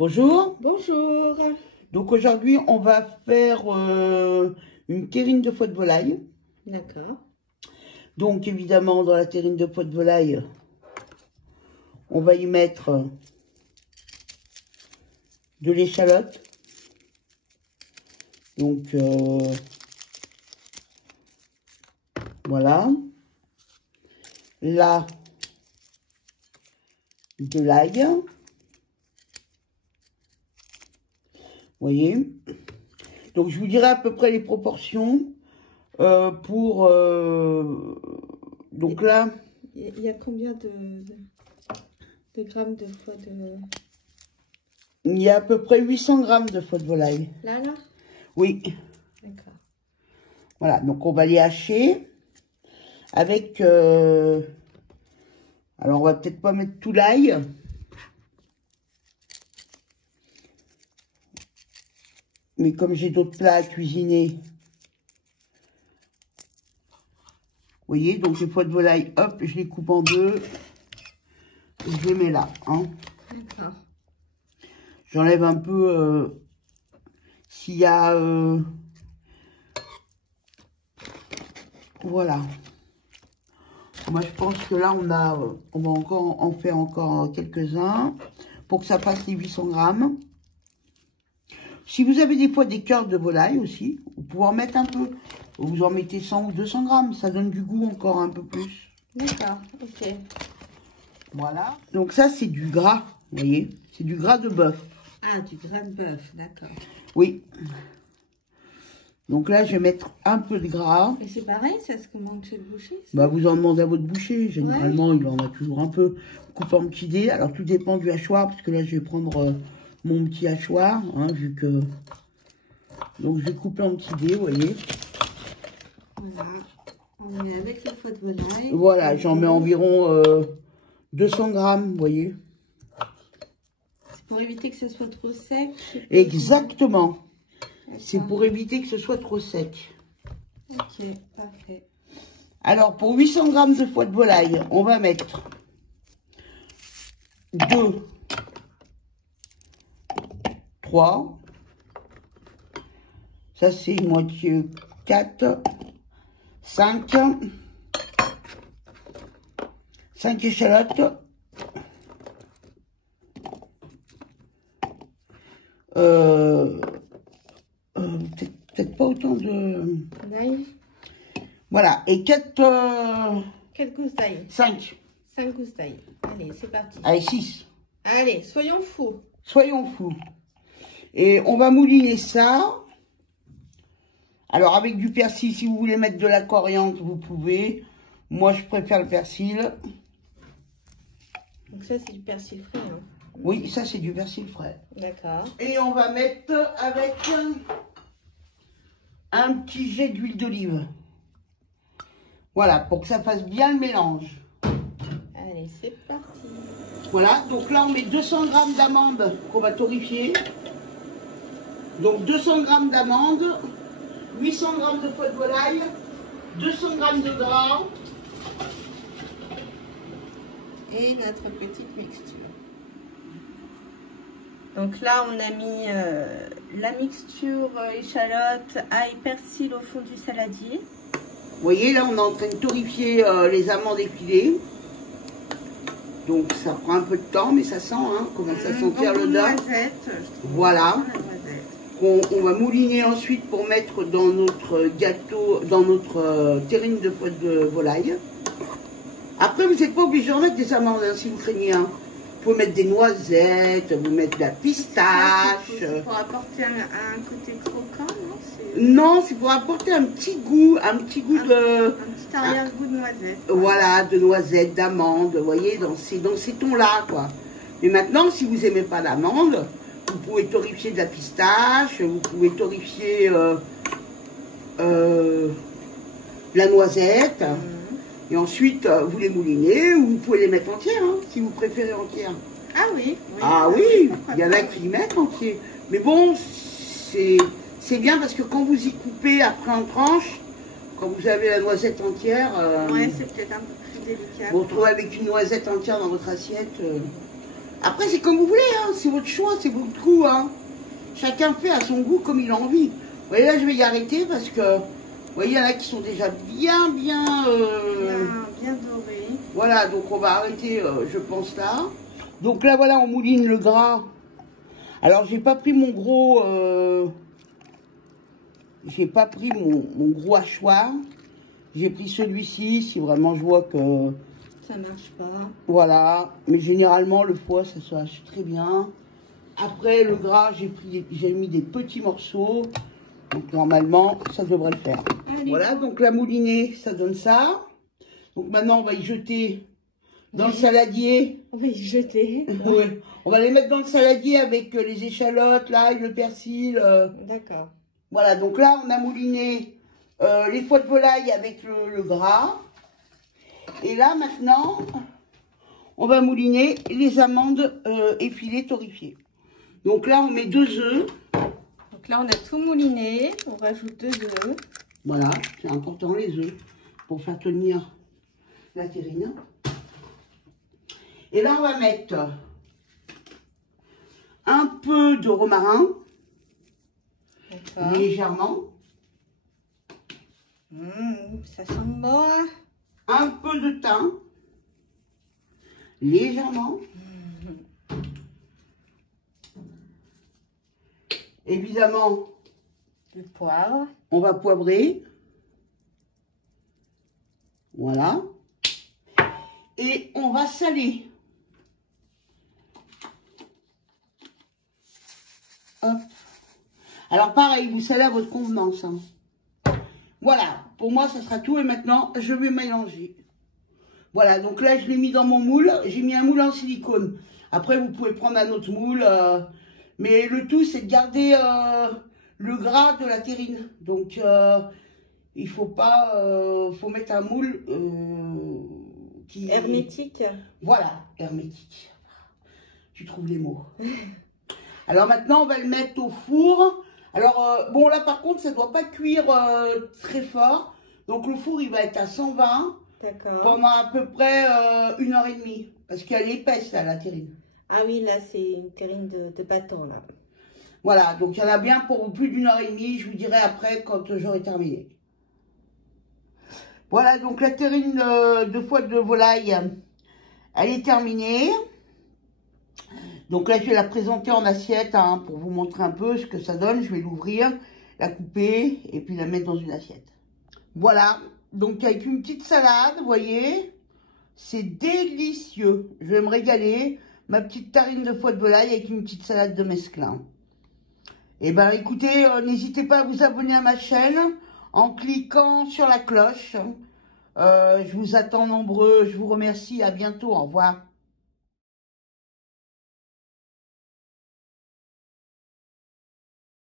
Bonjour. Bonjour. Donc aujourd'hui, on va faire une terrine de foie de volaille. D'accord. Donc évidemment, dans la terrine de foie de volaille, on va y mettre de l'échalote. Donc voilà. Là, de l'ail. Vous voyez, donc je vous dirai à peu près les proportions pour donc là il y a combien de grammes de foie de... Il y a à peu près 800 grammes de foie de volaille. Là Oui. D'accord. Voilà, donc on va les hacher avec alors on va peut-être pas mettre tout l'ail. Mais comme j'ai d'autres plats à cuisiner, vous voyez, donc les foies de volaille, hop, je les coupe en deux. Je les mets là. Hein. D'accord. J'enlève un peu s'il y a... voilà. Moi, je pense que là, on va encore en faire encore quelques-uns pour que ça fasse les 800 grammes. Si vous avez des fois des cœurs de volaille aussi, vous pouvez en mettre un peu. Vous en mettez 100 ou 200 grammes. Ça donne du goût encore un peu plus. D'accord, ok. Voilà. Donc ça, c'est du gras, vous voyez. C'est du gras de bœuf. Ah, du gras de bœuf, d'accord. Oui. Donc là, je vais mettre un peu de gras. Et c'est pareil, ça se commande chez le boucher? Bah, vous en demandez à votre boucher. Généralement, il en a toujours un peu. Coupe en petits dés. Alors, tout dépend du hachoir, parce que là, je vais prendre... mon petit hachoir, hein, vu que... Donc, je vais couper en petits dés, vous voyez. Voilà. On est avec le foie de volaille. Voilà, j'en mets environ 200 grammes, vous voyez. C'est pour éviter que ce soit trop sec? Exactement. C'est pour éviter que ce soit trop sec. Ok, parfait. Alors, pour 800 grammes de foie de volaille, on va mettre 2... 3, ça c'est moitié 4, 5 échalotes, peut-être pas autant de... D'ail. Voilà, et 4... 4 gousses d'ail. 5. 5 gousses d'ail. Allez, c'est parti. Allez, 6. Allez, soyons fous. Soyons fous. Et on va mouliner ça. Alors, avec du persil, si vous voulez mettre de la coriandre, vous pouvez. Moi, je préfère le persil. Donc ça, c'est du persil frais, hein. Oui, ça, c'est du persil frais. D'accord. Et on va mettre avec un petit jet d'huile d'olive. Voilà, pour que ça fasse bien le mélange. Allez, c'est parti. Voilà, donc là, on met 200 grammes d'amandes qu'on va torréfier. Donc 200 grammes d'amandes, 800 grammes de foie de volaille, 200 grammes de gras. Et notre petite mixture. Donc là, on a mis la mixture échalote, ail, persil au fond du saladier. Vous voyez, là, on est en train de torréfier les amandes épilées. Donc ça prend un peu de temps, mais ça sent, hein, commence à sentir l'odeur. Voilà. On va mouliner ensuite pour mettre dans notre gâteau, dans notre terrine de foie de volaille. Après, vous n'êtes pas obligé d'en mettre des amandes, hein, si vous craignez. Hein. Vous pouvez mettre des noisettes, vous mettre de la pistache. C'est pour apporter un côté croquant, non? Non, c'est pour apporter un petit goût, un petit arrière-goût de noisette. Voilà, de noisettes, d'amandes, vous voyez, dans ces tons-là, quoi. Mais maintenant, si vous n'aimez pas l'amande, vous pouvez torréfier de la pistache, vous pouvez torréfier la noisette. Et ensuite, vous les moulinez, ou vous pouvez les mettre entières, hein, si vous préférez entières. Ah oui, oui. Ah oui, il y en a qui y mettent entiers. Mais bon, c'est bien parce que quand vous y coupez après en tranches, quand vous avez la noisette entière... ouais, c'est peut-être un peu plus délicat. Vous retrouvez avec une noisette entière dans votre assiette. Après, c'est comme vous voulez, hein. C'est votre choix, c'est votre goût. Hein. Chacun fait à son goût comme il a envie. Vous voyez, là, je vais y arrêter parce que, vous voyez, il y en a qui sont déjà bien dorés. Voilà, donc on va arrêter, je pense, là. Donc là, voilà, on mouline le gras. Alors, j'ai pas pris mon gros... j'ai pas pris mon gros hachoir. J'ai pris celui-ci, si vraiment je vois que... ça marche pas. Voilà, mais généralement, le foie, ça se hache très bien. Après, le gras, j'ai mis des petits morceaux. Donc, normalement, ça devrait le faire. Allez. Voilà, donc la moulinée, ça donne ça. Donc, maintenant, on va y jeter dans le saladier. On va y jeter. Ouais. On va les mettre dans le saladier avec les échalotes, l'ail, le persil. D'accord. Voilà, donc là, on a mouliné les foies de volaille avec le gras. Et là, maintenant, on va mouliner les amandes effilées torréfiées. Donc là, on met 2 œufs. Donc là, on a tout mouliné. On rajoute 2 œufs. Voilà, c'est important les œufs pour faire tenir la terrine. Et là, on va mettre un peu de romarin, légèrement. Ça sent bon. Un peu de thym, légèrement. Évidemment, du poivre. On va poivrer. Voilà. Et on va saler. Hop. Alors pareil, vous salez à votre convenance. Hein. Voilà, pour moi ça sera tout et maintenant je vais mélanger. Voilà, donc là je l'ai mis dans mon moule. J'ai mis un moule en silicone. Après vous pouvez prendre un autre moule. Mais le tout c'est de garder le gras de la terrine. Donc il faut pas, faut mettre un moule qui... hermétique. Voilà, hermétique. Tu trouves les mots. Alors maintenant on va le mettre au four. Alors bon là par contre ça ne doit pas cuire très fort. Donc le four il va être à 120 pendant à peu près 1h30. Parce qu'elle est épaisse là la terrine. Ah oui, là, c'est une terrine de bâton, là. Voilà, donc il y en a bien pour plus d'1h30. Je vous dirai après quand j'aurai terminé. Voilà, donc la terrine de foie de volaille, elle est terminée. Donc là, je vais la présenter en assiette hein, pour vous montrer un peu ce que ça donne. Je vais l'ouvrir, la couper et puis la mettre dans une assiette. Voilà, donc avec une petite salade, vous voyez, c'est délicieux. Je vais me régaler. Ma petite terrine de foie de volaille avec une petite salade de mesclun. Et ben écoutez, n'hésitez pas à vous abonner à ma chaîne en cliquant sur la cloche. Je vous attends nombreux, je vous remercie, à bientôt, au revoir.